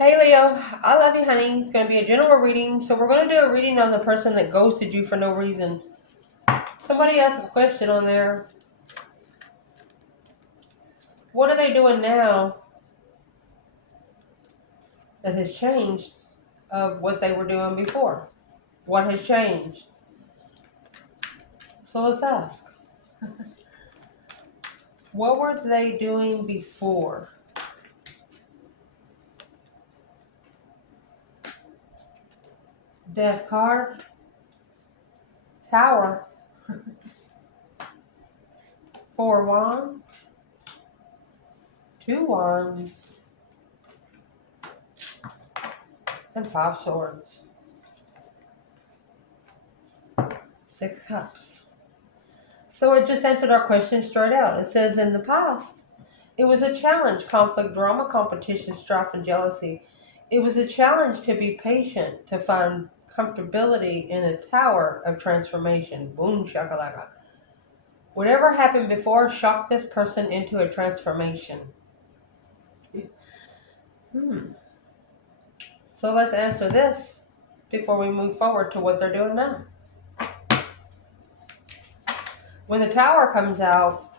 Hey Leo, I love you, honey. It's going to be a general reading. So, we're going to do a reading on the person that ghosted you for no reason. Somebody asked a question on there. What are they doing now that has changed of what they were doing before? What has changed? So, let's ask. What were they doing before? Death card, Tower, Four Wands, Two Wands, and Five Swords. Six Cups. So it just answered our question straight out. It says, in the past, it was a challenge, conflict, drama, competition, strife, and jealousy. It was a challenge to be patient, to find comfortability in a tower of transformation. Boom, shakalaka. Whatever happened before shocked this person into a transformation. So let's answer this before we move forward to what they're doing now. When the tower comes out,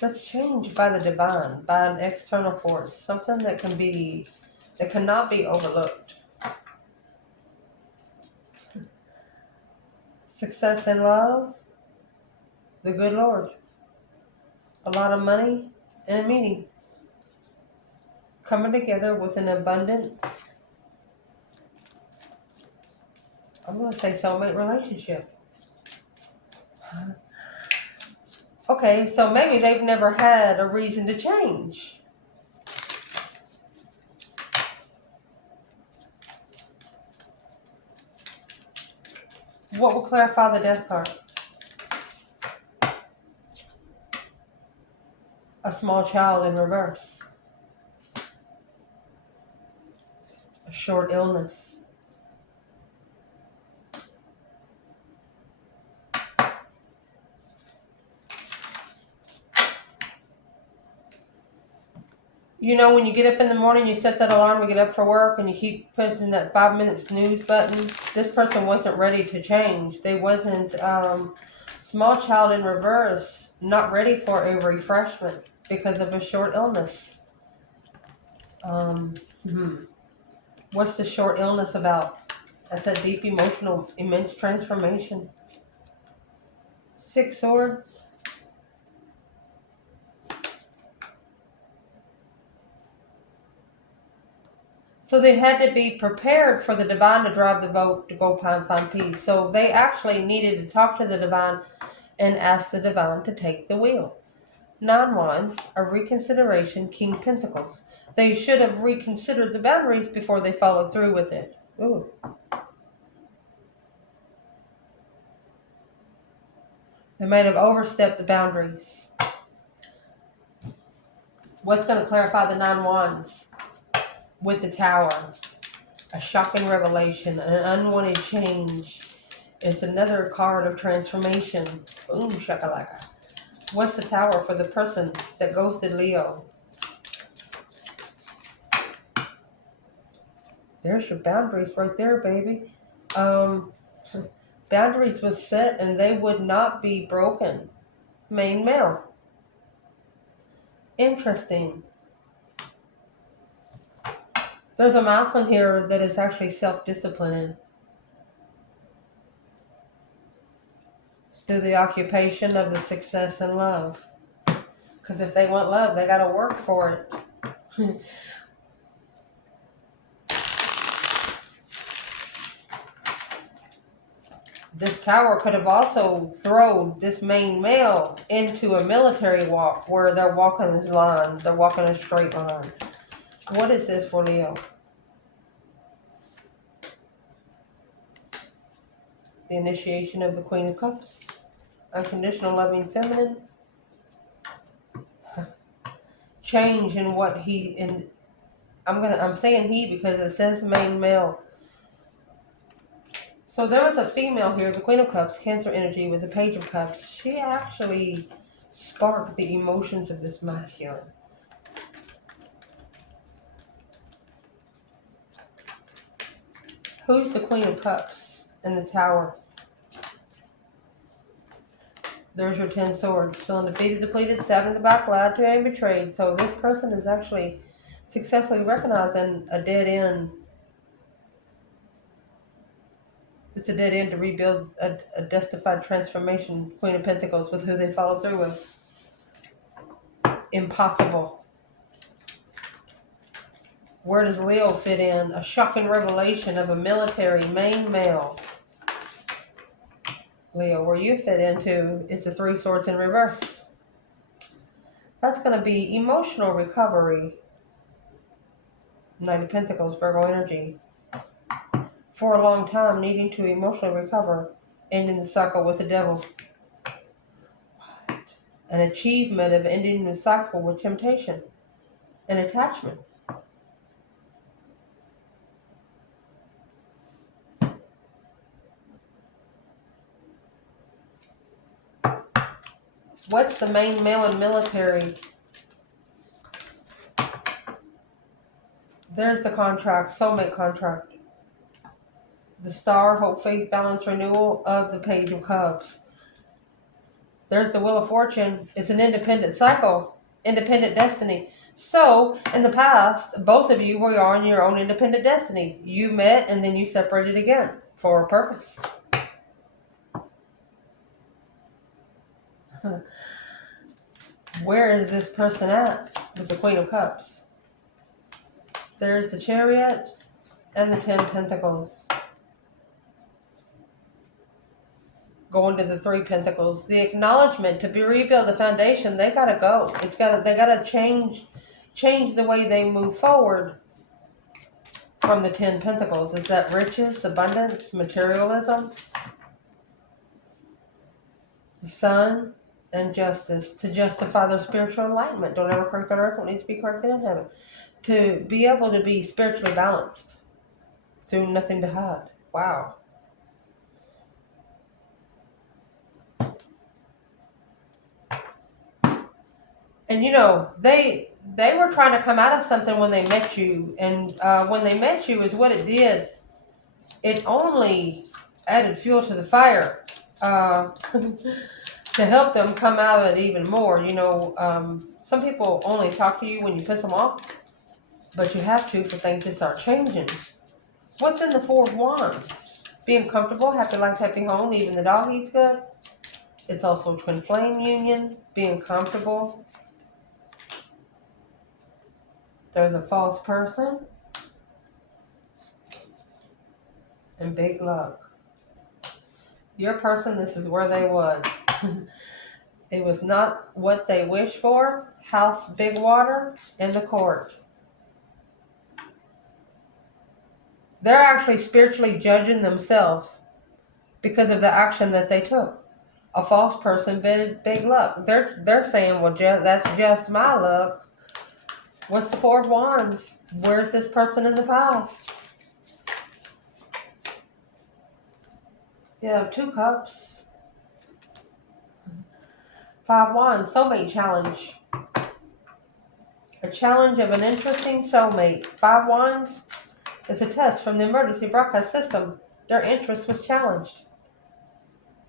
that's changed by the divine, by an external force, something that cannot be overlooked. Success in love, the good Lord, a lot of money, and a meeting. Coming together with an abundant, I'm going to say soulmate relationship. Okay, so maybe they've never had a reason to change. What will clarify the death card? A small child in reverse. A short illness. You know, when you get up in the morning, you set that alarm to get up for work, and you keep pushing that 5 minute snooze button. This person wasn't ready to change. They wasn't, small child in reverse, not ready for a refreshment because of a short illness. Um, hmm. What's the short illness about? That's a deep emotional, immense transformation. Six Swords. So they had to be prepared for the divine to drive the boat to go find peace. So they actually needed to talk to the divine and ask the divine to take the wheel. Nine Wands, a reconsideration, King Pentacles. They should have reconsidered the boundaries before they followed through with it. Ooh. They might have overstepped the boundaries. What's going to clarify the Nine Wands? With the Tower, a shocking revelation, an unwanted change. It's another card of transformation. Boom, shakalaka. What's the Tower for the person that ghosted Leo? There's your boundaries right there, baby. Boundaries was set and they would not be broken. Main male. Interesting. There's a masculine here that is actually self-disciplining through the occupation of the success and love. Because if they want love, they got to work for it. This Tower could have also thrown this main male into a military walk where they're walking a line, they're walking a straight line. What is this for Leo? The initiation of the Queen of Cups. Unconditional loving feminine. Change in what I'm saying he because it says main male. So there was a female here, the Queen of Cups, Cancer energy with the Page of Cups. She actually sparked the emotions of this masculine. Who's the Queen of Cups in the Tower? There's your 10 swords. Feeling defeated, depleted, stabbed in the back, lied to, and betrayed. So this person is actually successfully recognizing a dead end. It's a dead end to rebuild a justified transformation. Queen of Pentacles with who they followed through with. Impossible. Where does Leo fit in? A shocking revelation of a military main male. Leo, where you fit into is the 3 swords in reverse. That's going to be emotional recovery. Knight of Pentacles, Virgo energy. For a long time, needing to emotionally recover, ending the cycle with the devil. An achievement of ending the cycle with temptation and attachment. What's the main male in military? There's the contract, soulmate contract. The star, hope, faith, balance, renewal of the Page of Cups. There's the Wheel of Fortune. It's an independent cycle, independent destiny. So, in the past, both of you were on your own independent destiny. You met and then you separated again for a purpose. Where is this person at with the Queen of Cups? There's the Chariot and the 10 Pentacles. Going to the 3 Pentacles. The acknowledgement to rebuild the foundation, they gotta go. They gotta change the way they move forward from the 10 Pentacles. Is that riches, abundance, materialism? The Sun and justice. To justify their spiritual enlightenment. Don't ever correct on earth what needs to be corrected in heaven. To be able to be spiritually balanced. Through nothing to hide. Wow. And you know, they were trying to come out of something when they met you. And when they met you is what it did. It only added fuel to the fire. To help them come out of it even more. You know, some people only talk to you when you piss them off. But you have to for things to start changing. What's in the 4 of Wands? Being comfortable, happy life, happy home, even the dog eats good. It's also a twin flame union, being comfortable. There's a false person. And big luck. Your person, this is where they was. It was not what they wished for. House, big water, in the court. They're actually spiritually judging themselves because of the action that they took. A false person, big luck. They're saying, well, that's just my luck. What's the 4 of Wands? Where's this person in the past? You have 2 cups. 5 Wands, soulmate challenge. A challenge of an interesting soulmate. 5 Wands is a test from the emergency broadcast system. Their interest was challenged.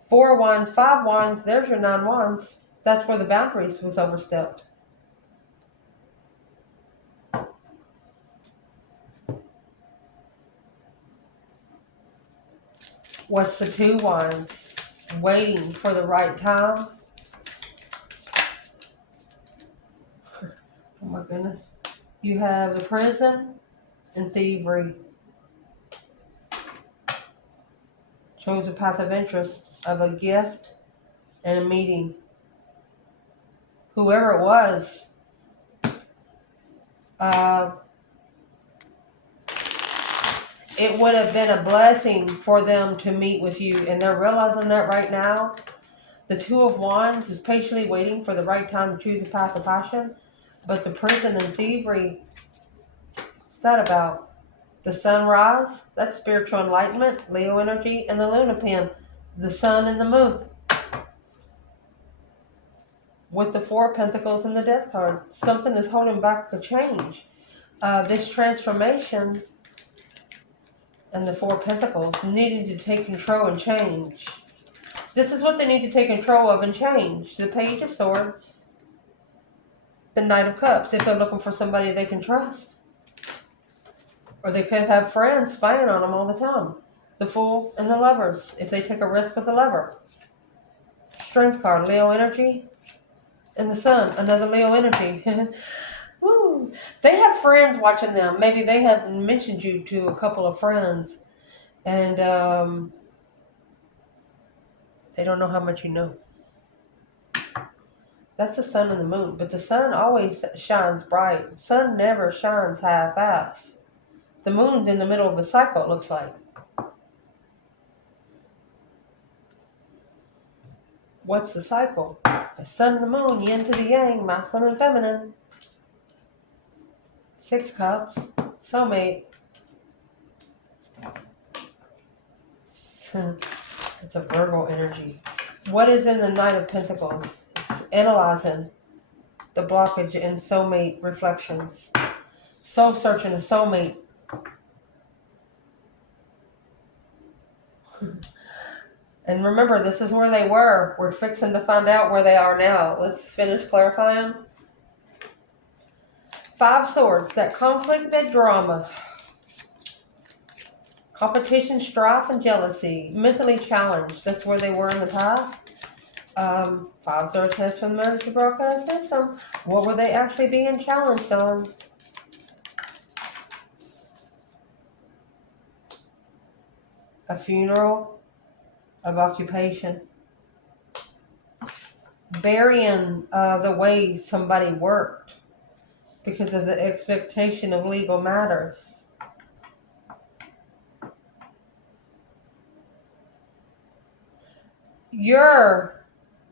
4 Wands, 5 Wands, there's your 9 Wands. That's where the boundaries was overstepped. What's the 2 Wands? Waiting for the right time. Oh my goodness. You have the prison and thievery. Chose a path of interest of a gift and a meeting. Whoever it was, it would have been a blessing for them to meet with you. And they're realizing that right now. The 2 of Wands is patiently waiting for the right time to choose a path of passion. But the prison and thievery, what's that about? The sunrise, that's spiritual enlightenment, Leo energy, and the Luna pin, the sun and the moon. With the 4 of Pentacles and the Death card, something is holding back a change. This transformation and the Four of Pentacles, needing to take control and change. This is what they need to take control of and change. The Page of Swords, the Knight of Cups, if they're looking for somebody they can trust. Or they could have friends spying on them all the time. The Fool and the Lovers, if they take a risk with the Lover. Strength card, Leo energy. And the Sun, another Leo energy. Woo. They have friends watching them. Maybe they have mentioned you to a couple of friends. And they don't know how much you know. That's the Sun and the Moon. But the Sun always shines bright. The Sun never shines half-ass. The Moon's in the middle of a cycle, it looks like. What's the cycle? The Sun and the Moon, yin to the yang, masculine and feminine. 6 Cups, Soulmate. It's a Virgo energy. What is in the Knight of Pentacles? It's analyzing the blockage in soulmate reflections. Soul searching a soulmate. And remember, this is where they were. We're fixing to find out where they are now. Let's finish clarifying. 5 Swords, that conflict, that drama. Competition, strife, and jealousy. Mentally challenged. That's where they were in the past. 5 Swords test from the emergency broadcast system. What were they actually being challenged on? A funeral of occupation. Burying the way somebody worked because of the expectation of legal matters.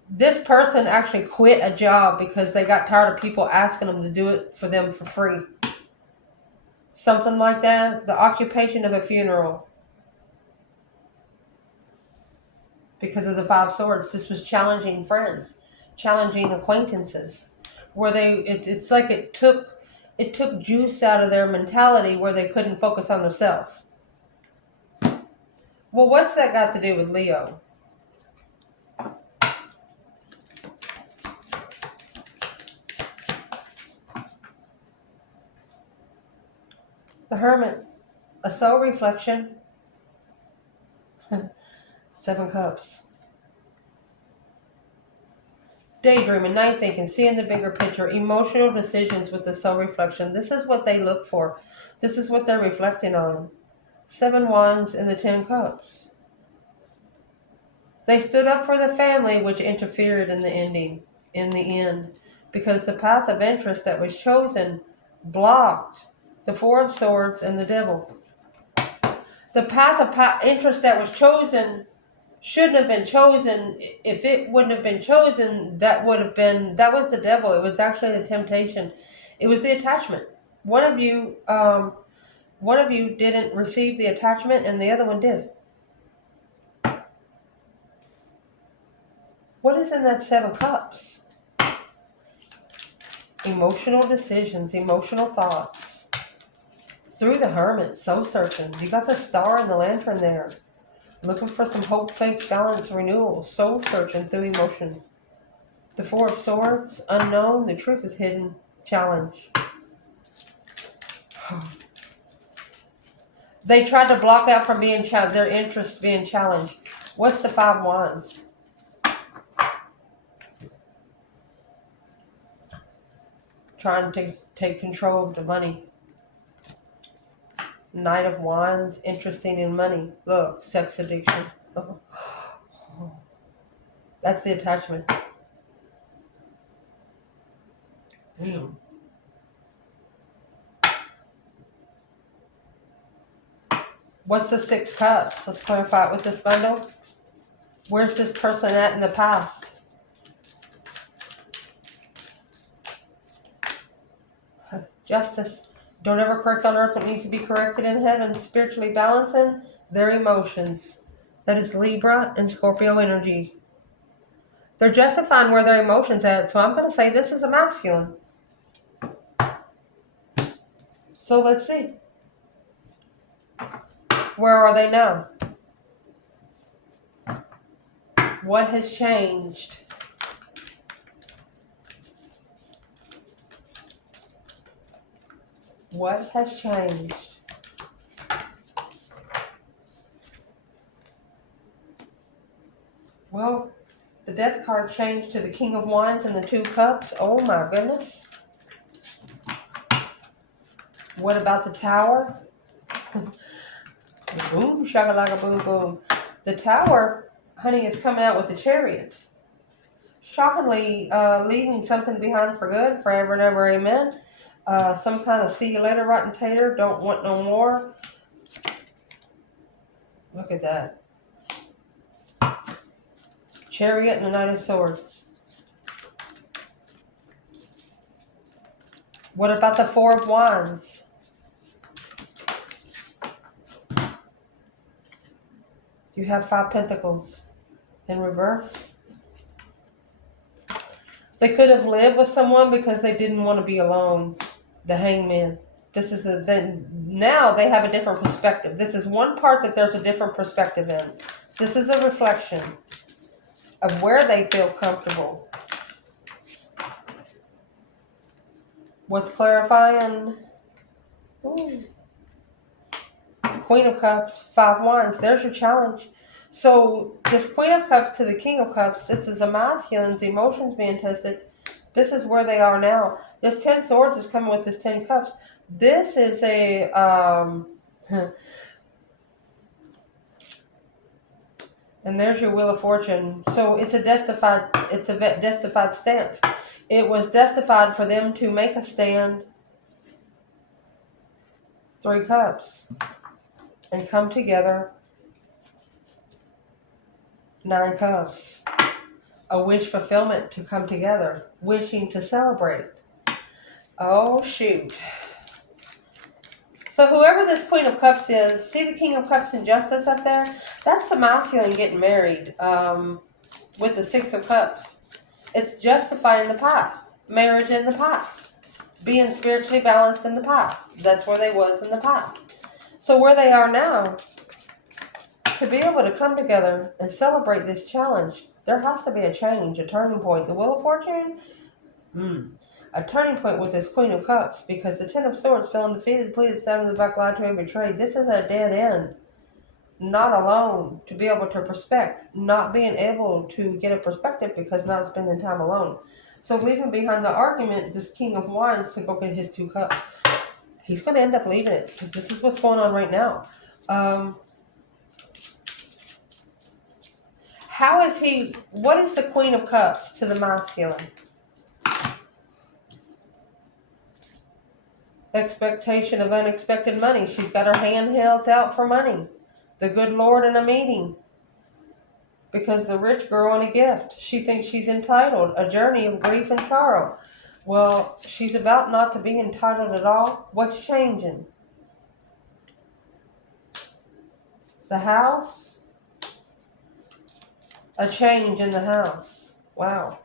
This person actually quit a job because they got tired of people asking them to do it for them for free. Something like that. The occupation of a funeral. Because of the 5 Swords, this was challenging friends, challenging acquaintances, where it's like it took juice out of their mentality where they couldn't focus on themselves. Well, what's that got to do with Leo? The Hermit, a soul reflection. 7 Cups. Daydreaming, night thinking, seeing the bigger picture, emotional decisions with the soul reflection. This is what they look for. This is what they're reflecting on. 7 Wands and the 10 Cups. They stood up for the family, which interfered in the end, because the path of interest that was chosen blocked the 4 of Swords and the Devil. The path of interest that was chosen shouldn't have been chosen. If it wouldn't have been chosen, that was the devil. It was actually the temptation. It was the attachment. One of you didn't receive the attachment and the other one did. What is in that 7 Cups? Emotional decisions, emotional thoughts. Through the Hermit, soul searching. You got the Star and the Lantern there. Looking for some hope, faith, balance, renewal. Soul searching through emotions. The 4 of Swords, unknown. The truth is hidden. Challenge. They tried to block out from being their interests being challenged. What's the 5 Wands? Trying to take control of the money. Knight of Wands, interesting in money. Look, sex addiction. That's the attachment. Damn. What's the 6 Cups? Let's clarify it with this bundle. Where's this person at in the past? Justice. Don't ever correct on earth what needs to be corrected in heaven. Spiritually balancing their emotions. That is Libra and Scorpio energy. They're justifying where their emotions at. So I'm going to say this is a masculine. So let's see. Where are they now? What has changed? What has changed? Well, the Death card changed to the King of Wands and the Two Cups. Oh my goodness. What about the Tower? Boom, shakalaka, boom, boom. The Tower, honey, is coming out with the Chariot. Shockingly, leaving something behind for good, forever and ever, amen. Some kind of see you later, rotten tater, don't want no more. Look at that. Chariot and the Knight of Swords. What about the Four of Wands? You have Five Pentacles in reverse. They could have lived with someone because they didn't want to be alone. The Hangman. This is now they have a different perspective. This is one part that there's a different perspective in. This is a reflection of where they feel comfortable. What's clarifying? Ooh. Queen of Cups, Five Wands. There's your challenge. So this Queen of Cups to the King of Cups, this is a masculine's emotions being tested. This is where they are now. This 10 Swords is coming with this 10 Cups. This is a and there's your Wheel of Fortune. So it's a justified stance. It was justified for them to make a stand. 3 Cups. And come together. 9 Cups. A wish fulfillment to come together. Wishing to celebrate. Oh, shoot. So whoever this Queen of Cups is, see the King of Cups in Justice up there? That's the masculine getting married with the 6 of Cups. It's justifying the past. Marriage in the past. Being spiritually balanced in the past. That's where they was in the past. So where they are now, to be able to come together and celebrate this challenge, there has to be a change, a turning point. The Wheel of Fortune, a turning point with this Queen of Cups, because the 10 of Swords, feeling defeated, pleaded, stabbed in the back, lied to, and betrayed. This is a dead end. Not alone to be able to perspect, not being able to get a perspective because not spending time alone. So leaving behind the argument, this King of Wands to go get his 2 Cups. He's going to end up leaving it because this is what's going on right now. What is the Queen of Cups to the masculine? Expectation of unexpected money. She's got her hand held out for money. The good Lord in a meeting. Because the rich girl in a gift. She thinks she's entitled. A journey of grief and sorrow. Well, she's about not to be entitled at all. What's changing? The house. A change in the house. Wow.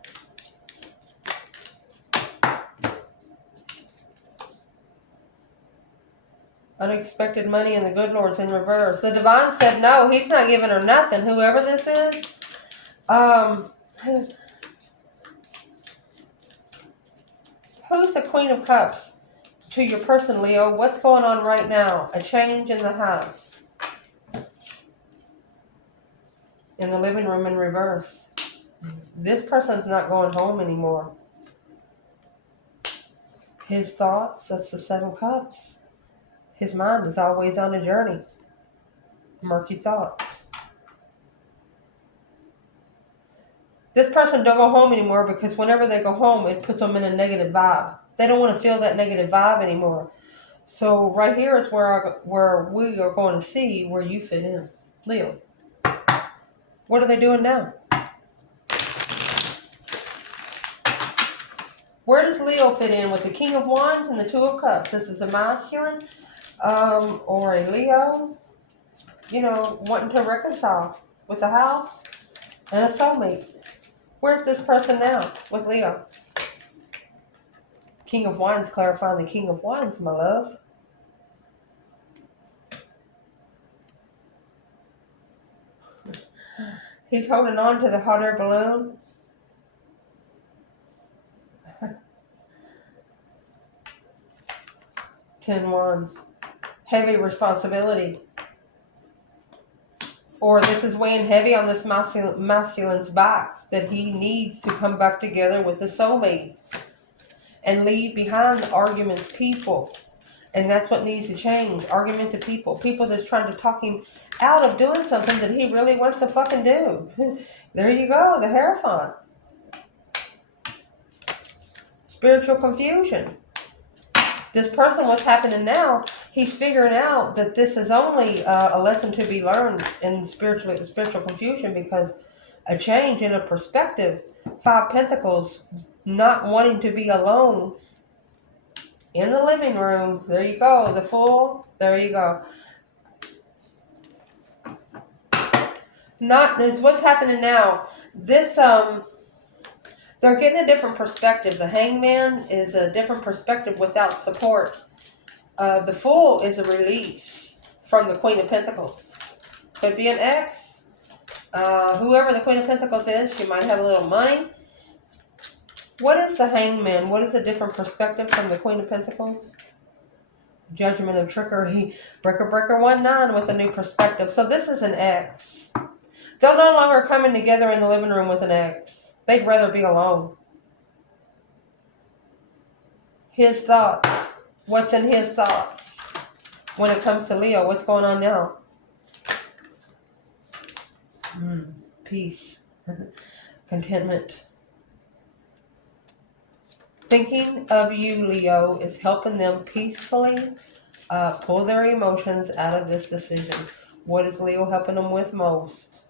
Unexpected money and the good Lord's in reverse. The divine said no, he's not giving her nothing. Whoever this is. Who's the Queen of Cups to your person, Leo? What's going on right now? A change in the house. In the living room in reverse. This person's not going home anymore. His thoughts, that's the 7 Cups. His mind is always on a journey. Murky thoughts. This person don't go home anymore because whenever they go home, it puts them in a negative vibe. They don't want to feel that negative vibe anymore. So right here is where we are going to see where you fit in. Leo. What are they doing now? Where does Leo fit in with the King of Wands and the 2 of Cups? This is a masculine or a Leo, wanting to reconcile with a house and a soulmate. Where's this person now with Leo? King of Wands clarifying the King of Wands, my love. He's holding on to the hot air balloon. Ten Wands. Heavy responsibility. Or this is weighing heavy on this masculine's back, that he needs to come back together with the soulmate and leave behind arguments, people. And that's what needs to change. Argumentative people. People that's trying to talk him out of doing something that he really wants to fucking do. There you go, the Hierophant. Spiritual confusion. This person, what's happening now, he's figuring out that this is only a lesson to be learned in spiritual confusion, because a change in a perspective. Five Pentacles, not wanting to be alone in the living room. There you go. The Fool. There you go. Not this. What's happening now? This they're getting a different perspective. The Hangman is a different perspective without support. The Fool is a release from the Queen of Pentacles. Could be an ex. Whoever the Queen of Pentacles is, she might have a little money. What is the Hangman? What is a different perspective from the Queen of Pentacles? Judgment of trickery. Breaker 1-9 with a new perspective. So this is an ex. They're no longer coming together in the living room with an ex. They'd rather be alone. His thoughts. What's in his thoughts? When it comes to Leo, what's going on now? Peace. Contentment. Thinking of you, Leo, is helping them peacefully pull their emotions out of this decision. What is Leo helping them with most?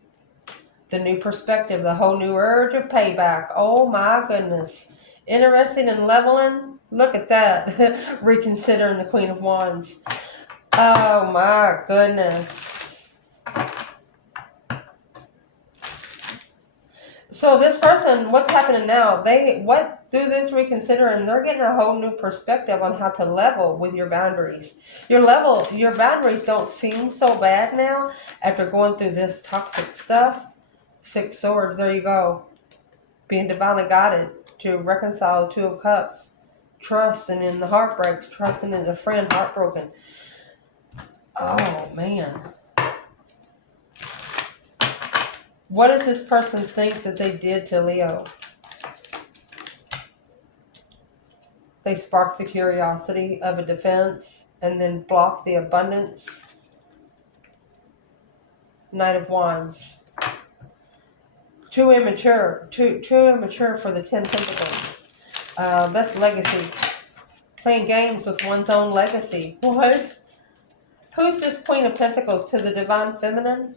The new perspective, the whole new urge of payback. Oh my goodness. Interested in leveling? Look at that. Reconsidering the Queen of Wands. Oh my goodness. So this person, what's happening now? Through this reconsidering, they're getting a whole new perspective on how to level with your boundaries. Your boundaries don't seem so bad now after going through this toxic stuff. 6 Swords, there you go. Being divinely guided to reconcile the 2 of Cups. Trusting in the heartbreak, trusting in a friend heartbroken. Oh man. What does this person think that they did to Leo? They sparked the curiosity of a defense and then blocked the abundance. Knight of Wands. Too immature for the 10 Pentacles. That's legacy. Playing games with one's own legacy. What? Who's this Queen of Pentacles to the Divine Feminine?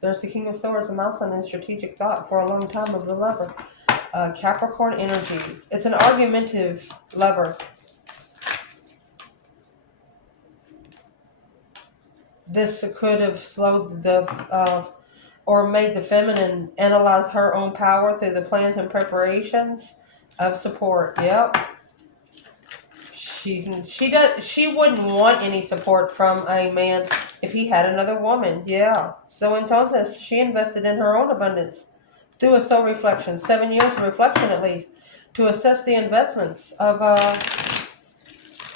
There's the King of Swords, a milestone in strategic thought for a long time of the lover. Capricorn energy. It's an argumentative lover. This could have slowed or made the feminine analyze her own power through the plans and preparations of support. Yep. She wouldn't want any support from a man if he had another woman. Yeah. So entonces, she invested in her own abundance through a soul reflection. 7 years of reflection at least to assess the investments of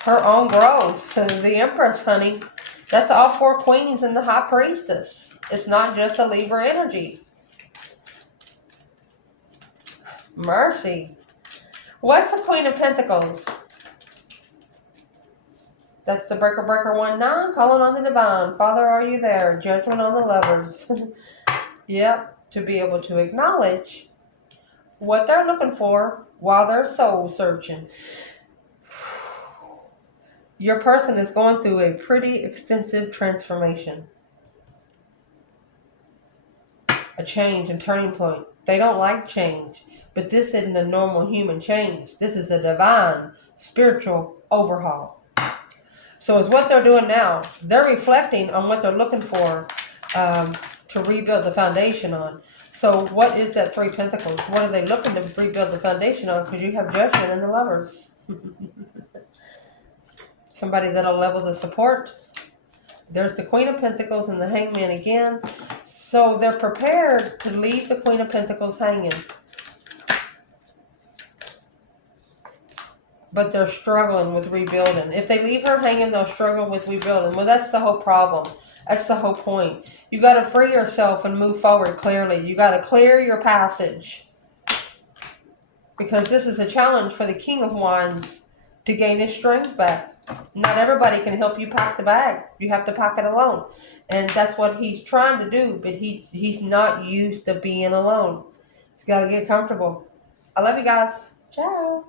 her own growth. The Empress, honey. That's all 4 queens and the High Priestess. It's not just a Libra energy. Mercy. What's the Queen of Pentacles? That's the Breaker 1-9, calling on the divine. Father, are you there? Judgment on the lovers. Yep, to be able to acknowledge what they're looking for while they're soul searching. Your person is going through a pretty extensive transformation. A change and turning point. They don't like change, but this isn't a normal human change. This is a divine, spiritual overhaul. So it's what they're doing now. They're reflecting on what they're looking for to rebuild the foundation on. So what is that 3 Pentacles? What are they looking to rebuild the foundation on? Because you have Judgment in the Lovers. Somebody that'll level the support. There's the Queen of Pentacles and the Hangman again. So they're prepared to leave the Queen of Pentacles hanging. But they're struggling with rebuilding. If they leave her hanging, they'll struggle with rebuilding. Well, that's the whole problem. That's the whole point. You got to free yourself and move forward clearly. You got to clear your passage. Because this is a challenge for the King of Wands to gain his strength back. Not everybody can help you pack the bag. You have to pack it alone. And that's what he's trying to do. But he's not used to being alone. He's got to get comfortable. I love you guys. Ciao.